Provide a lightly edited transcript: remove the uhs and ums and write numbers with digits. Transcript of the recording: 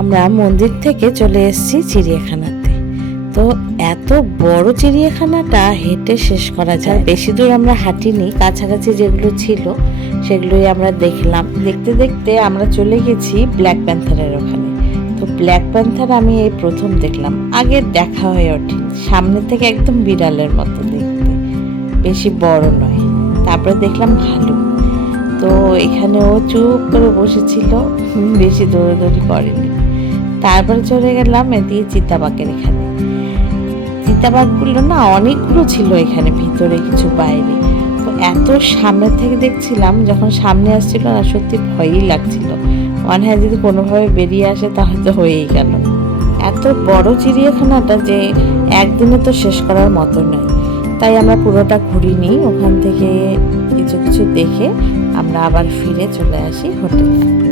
আমরা মন্দির থেকে চলে এসেছি চিড়িয়াখানাতে। তো এত বড় চিড়িয়াখানাটা হেঁটে শেষ করা যায়, বেশি দূর আমরা হাঁটিনি, কাছাকাছি যেগুলো ছিল সেগুলোই আমরা দেখলাম। দেখতে দেখতে আমরা চলে গেছি ব্ল্যাক প্যান্থারের ওখানে। তো ব্ল্যাক প্যান্থার আমি এই প্রথম দেখলাম, আগে দেখা হয়ে ওঠেনি। সামনে থেকে একদম বিড়ালের মতো দেখতে, বেশি বড় নয়। তারপরে দেখলাম ভালুক। তো এখানে ও চুপ করে বসেছিল, বেশি দৌড়াদৌড়ি করেনি। তারপরে চলে গেলাম এদিকে চিতাবাঘের এখানে। চিতাবাঘগুলো না অনেকগুলো ছিল এখানে, ভিতরে কিছু বাইরে। তো এত সামনে থেকে দেখছিলাম, যখন সামনে আসছিল না সত্যি ভয়ই লাগছিল, মনে হয় যদি কোনোভাবে বেরিয়ে আসে তাহলে তো হয়েই গেল। এত বড় চিড়িয়াখানাটা যে একদিনে তো শেষ করার মতো নয়, তাই আমরা পুরোটা ঘুরিনি। ওখান থেকে কিছু কিছু দেখে আমরা আবার ফিরে চলে আসি হোটেলে।